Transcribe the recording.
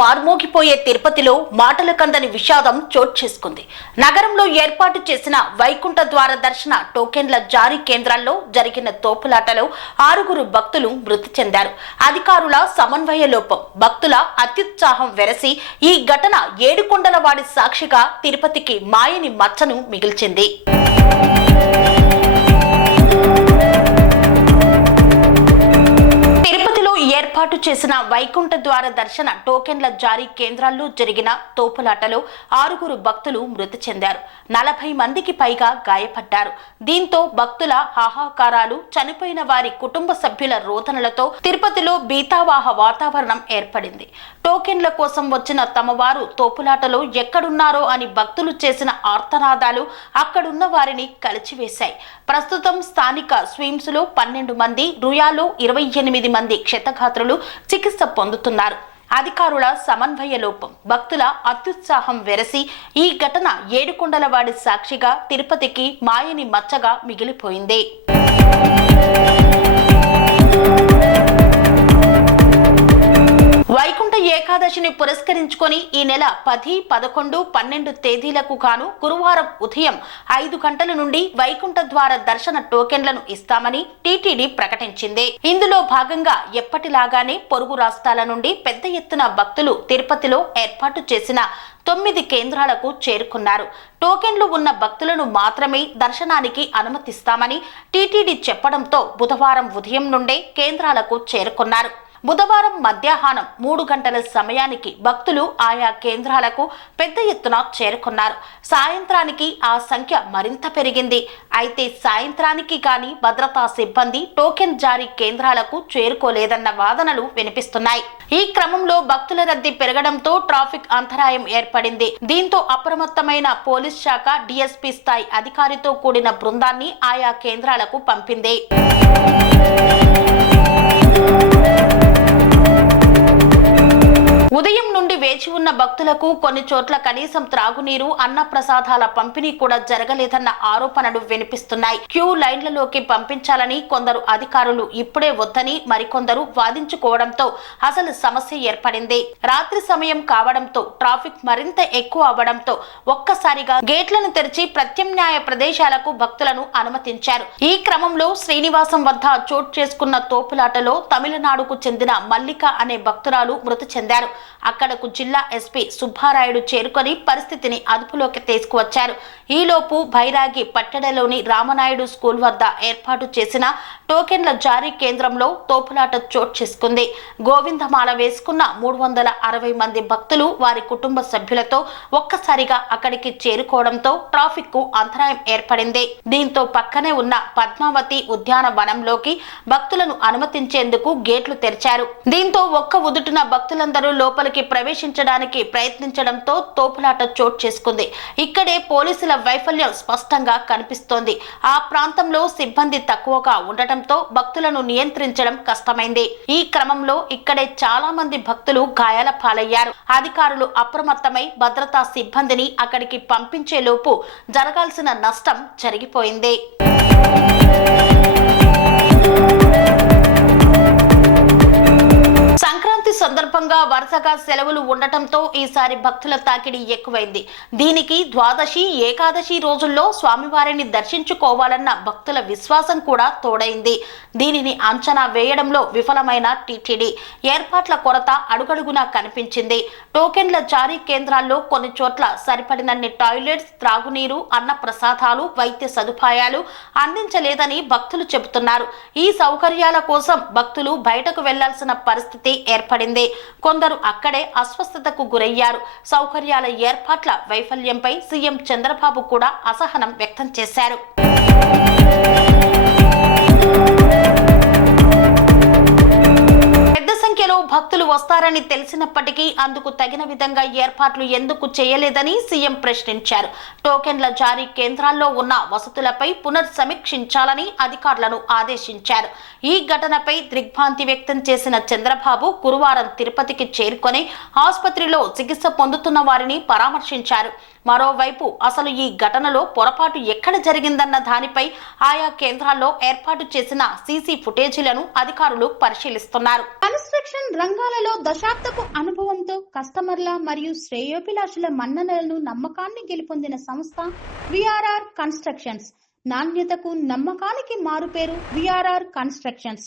మార్మోగిపోయే తిరుపతిలో మాటల కందని విషాదం చోటు చేసుకుంది. నగరంలో ఏర్పాటు చేసిన వైకుంఠ ద్వార దర్శన టోకెన్ల జారీ కేంద్రాల్లో జరిగిన తోపులాటలో ఆరుగురు భక్తులు మృతి చెందారు. అధికారుల సమన్వయ లోపం భక్తుల అత్యుత్సాహం వెరసి ఈ ఘటన ఏడుకొండలవాడి సాక్షిగా తిరుపతికి మాయని మచ్చను మిగిల్చింది. ఏర్పాటు చేసిన వైకుంఠ ద్వార దర్శన టోకెన్ల జారీ కేంద్రాల్లో జరిగిన తోపులాటలో ఆరుగురు భక్తులు మృతి చెందారు. నలభై మందికి పైగా గాయపడ్డారు. దీంతో భక్తుల హాహాకారాలు చనిపోయిన వారి కుటుంబ సభ్యుల రోదనలతో తిరుపతిలో బీతావాహ వాతావరణం ఏర్పడింది. టోకెన్ల కోసం వచ్చిన తమ వారు తోపులాటలో ఎక్కడున్నారో అని భక్తులు చేసిన ఆర్తనాదాలు అక్కడున్న వారిని కలిచివేశాయి. ప్రస్తుతం స్థానిక స్విమ్స్లో పన్నెండు మంది రుయాలో ఇరవై ఎనిమిది మంది క్షతగాత్రులు చికిత్స పొందుతున్నారు. అధికారుల సమన్వయ లోపం భక్తుల అత్యుత్సాహం వెరసి ఈ ఘటన ఏడుకొండలవాడి సాక్షిగా తిరుపతికి మాయని మచ్చగా మిగిలిపోయింది. ఏకాదశిని పురస్కరించుకొని ఈ నెల పది పదకొండు పన్నెండు తేదీలకు గాను గురువారం ఉదయం ఐదు గంటల నుండి వైకుంఠ ద్వార దర్శన టోకెన్లను ఇస్తామని టీటీడీ ప్రకటించింది. ఇందులో భాగంగా ఎప్పటిలాగానే పొరుగు రాష్ట్రాల నుండి పెద్ద ఎత్తున భక్తులు తిరుపతిలో ఏర్పాటు చేసిన తొమ్మిది కేంద్రాలకు చేరుకున్నారు. టోకెన్లు ఉన్న భక్తులను మాత్రమే దర్శనానికి అనుమతిస్తామని టీటీడీ చెప్పడంతో బుధవారం ఉదయం నుండే కేంద్రాలకు చేరుకున్నారు. బుధవారం మధ్యాహ్నం మూడు గంటల సమయానికి భక్తులు ఆయా కేంద్రాలకు పెద్ద ఎత్తున చేరుకున్నారు. సాయంత్రానికి ఆ సంఖ్య మరింత పెరిగింది. అయితే సాయంత్రానికి కానీ భద్రతా సిబ్బంది టోకెన్ జారీ కేంద్రాలకు చేరుకోలేదన్న వాదనలు వినిపిస్తున్నాయి. ఈ క్రమంలో భక్తుల రద్దీ పెరగడంతో ట్రాఫిక్ అంతరాయం ఏర్పడింది. దీంతో అప్రమత్తమైన పోలీస్ శాఖ డిఎస్పీ స్థాయి అధికారితో కూడిన బృందాన్ని ఆయా కేంద్రాలకు పంపింది. భక్తులకు కొన్ని చోట్ల కనీసం త్రాగునీరు అన్న ప్రసాదాల పంపిణీ కూడా జరగలేదన్న ఆరోపణలు వినిపిస్తున్నాయి. క్యూ లైన్లలోకి పంపించాలని కొందరు అధికారులు ఇప్పుడే వద్దని మరికొందరు వాదించుకోవడంతో అసలు సమస్య ఏర్పడింది. రాత్రి సమయం కావడంతో ట్రాఫిక్ మరింత ఎక్కువ అవడంతో ఒక్కసారిగా గేట్లను తెరిచి ప్రత్యామ్నాయ ప్రదేశాలకు భక్తులను అనుమతించారు. ఈ క్రమంలో శ్రీనివాసం వద్ద చోటు చేసుకున్న తోపులాటలో తమిళనాడుకు చెందిన మల్లిక అనే భక్తురాలు మృతి చెందారు. అక్కడకు జిల్లా ఎస్పీ సుబ్బారాయుడు చేరుకొని పరిస్థితిని అదుపులోకి తీసుకువచ్చారు. ఈలోపు బైరాగి పట్టణలోని రామనాయుడు స్కూల్ వద్ద ఏర్పాటు చేసిన టోకెన్ల జారీ కేంద్రంలో తోపులాట చోటు చేసుకుంది. గోవిందమాల వేసుకున్న మూడు వందల అరవై మంది భక్తులు వారి కుటుంబ సభ్యులతో ఒక్కసారిగా అక్కడికి చేరుకోవడంతో ట్రాఫిక్కు అంతరాయం ఏర్పడింది. దీంతో పక్కనే ఉన్న పద్మావతి ఉద్యానవనంలోకి భక్తులను అనుమతించేందుకు గేట్లు తెరిచారు. దీంతో ఒక్క ఉదుటున భక్తులందరూ లోపలికి ప్రవేశించడానికి ప్రయత్నించడంతో తోపులాట చోటు చేసుకుంది. ఇక్కడే పోలీసుల వైఫల్యం స్పష్టంగా కనిపిస్తోంది. ఆ ప్రాంతంలో సిబ్బంది తక్కువగా ఉండటంతో భక్తులను నియంత్రించడం కష్టమైంది. ఈ క్రమంలో ఇక్కడే చాలా మంది భక్తులు గాయాల పాలయ్యారు. అధికారులు అప్రమత్తమై భద్రతా సిబ్బందిని అక్కడికి పంపించేలోపు జరగాల్సిన నష్టం జరిగిపోయింది. వరుసగా సెలవులు ఉండటంతో ఈసారి భక్తుల తాకిడి ఎక్కువైంది. దీనికి ద్వాదశి ఏకాదశి రోజుల్లో స్వామివారిని దర్శించుకోవాలన్న భక్తుల విశ్వాసం కూడా తోడైంది. దీనిని అంచనా వేయడంలో విఫలమైన టీటీడీ. ఏర్పాట్ల కొరత అడుగడుగునా కనిపించింది. టోకెన్ల జారీ కేంద్రాల్లో కొన్ని చోట్ల సరిపడినన్ని టాయిలెట్స్ త్రాగునీరు అన్న ప్రసాదాలు వైద్య సదుపాయాలు అందించలేదని భక్తులు చెబుతున్నారు. ఈ సౌకర్యాల కోసం భక్తులు బయటకు వెళ్ళాల్సిన పరిస్థితి ఏర్పడింది. కొందరు అక్కడే అస్వస్థతకు గురయ్యారు. సౌకర్యాల ఏర్పాట్ల వైఫల్యంపై సీఎం చంద్రబాబు కూడా అసహనం వ్యక్తం చేశారు. భక్తులు తెలిసినప్పటికీ అందుకు తగిన విధంగా ఏర్పాట్లు ఎందుకు చేయలేదని సీఎం ప్రశ్నించారు. టోకెన్ల జారీ కేంద్రాల్లో ఉన్న వసతులపై పునర్సమీక్షించాలని అధికారులను ఆదేశించారు. ఈ ఘటనపై దిగ్భ్రాంతి వ్యక్తం చేసిన చంద్రబాబు గురువారం తిరుపతికి చేరుకొని ఆసుపత్రిలో చికిత్స పొందుతున్న వారిని పరామర్శించారు. మరోవైపు అసలు ఈ ఘటనలో పొరపాటు ఎక్కడ జరిగిందన్న దానిపై ఆయా కేంద్రాల్లో ఏర్పాటు చేసిన సీసీ ఫుటేజీలను అధికారులు పరిశీలిస్తున్నారు. కన్స్ట్రక్షన్ రంగాలలో దశాబ్దపు అనుభవంతో కస్టమర్ల మరియు శ్రేయోభిలాషుల మన్ననలను నమ్మకాన్ని గెలుపొందిన సంస్థ విఆర్ఆర్ కన్స్ట్రక్షన్స్. నాణ్యతకు నమ్మకానికి మారుపేరు VRR constructions.